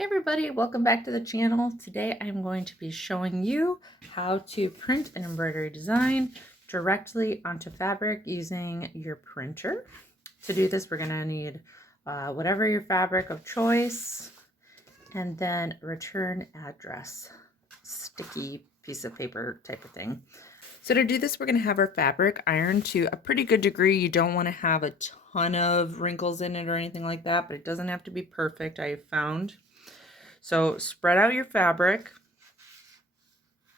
Hey everybody, welcome back to the channel. Today I'm going to be showing you how to print an embroidery design directly onto fabric using your printer. To do this, we're going to need whatever your fabric of choice, and then return address, sticky piece of paper type of thing. So to do this, we're going to have our fabric ironed to a pretty good degree. You don't want to have a ton of wrinkles in it or anything like that, but it doesn't have to be perfect, I have found. So spread out your fabric.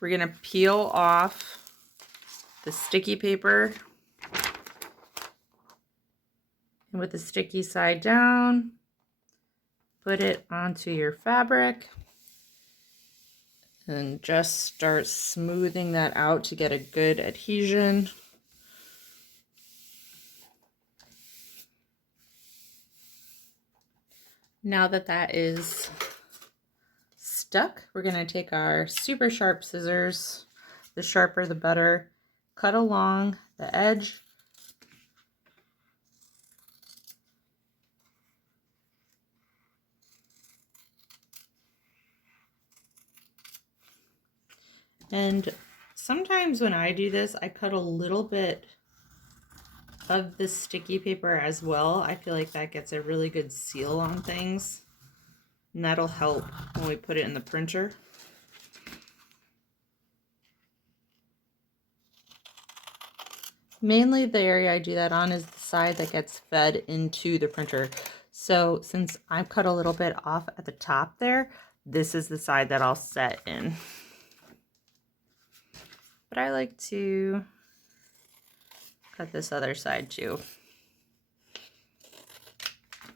We're going to peel off the sticky paper. And with the sticky side down, put it onto your fabric. And just start smoothing that out to get a good adhesion. Now that that is stuck, we're going to take our super sharp scissors, the sharper the better, cut along the edge. And sometimes when I do this, I cut a little bit of the sticky paper as well. I feel like that gets a really good seal on things, and that'll help when we put it in the printer. Mainly the area I do that on is the side that gets fed into the printer. So since I've cut a little bit off at the top there, this is the side that I'll set in. But I like to cut this other side too.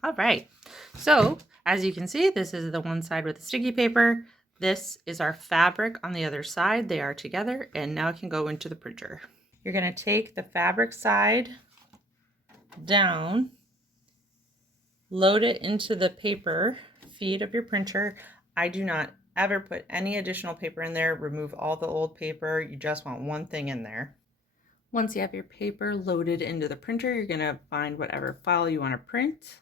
All right, so as you can see, this is the one side with the sticky paper. This is our fabric on the other side. They are together, and now it can go into the printer. You're going to take the fabric side down, load it into the paper feed of your printer. I do not ever put any additional paper in there. Remove all the old paper. You just want one thing in there. Once you have your paper loaded into the printer, you're going to find whatever file you want to print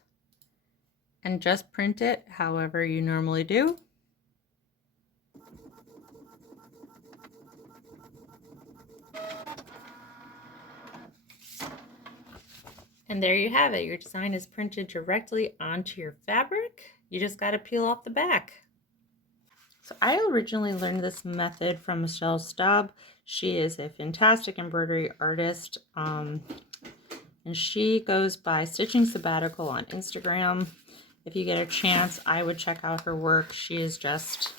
and just print it however you normally do. And there you have it. Your design is printed directly onto your fabric. You just got to peel off the back. So I originally learned this method from Michelle Staub. She is a fantastic embroidery artist, and she goes by Stitching Sabbatical on Instagram. If you get a chance, I would check out her work. She is just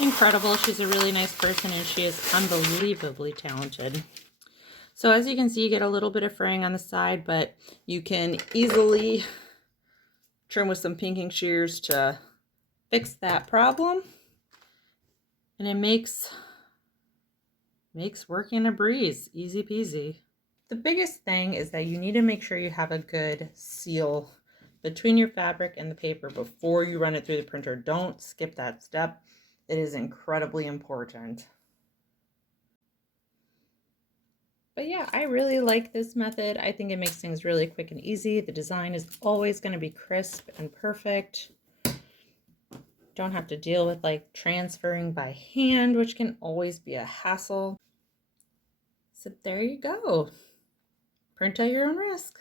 incredible. She's a really nice person, and she is unbelievably talented. So as you can see, you get a little bit of fraying on the side, but you can easily trim with some pinking shears to fix that problem. And it makes working a breeze, easy peasy. The biggest thing is that you need to make sure you have a good seal between your fabric and the paper before you run it through the printer. Don't skip that step. It is incredibly important. But yeah, I really like this method. I think it makes things really quick and easy. The design is always going to be crisp and perfect. Don't have to deal with like transferring by hand, which can always be a hassle. So there you go. Print at your own risk.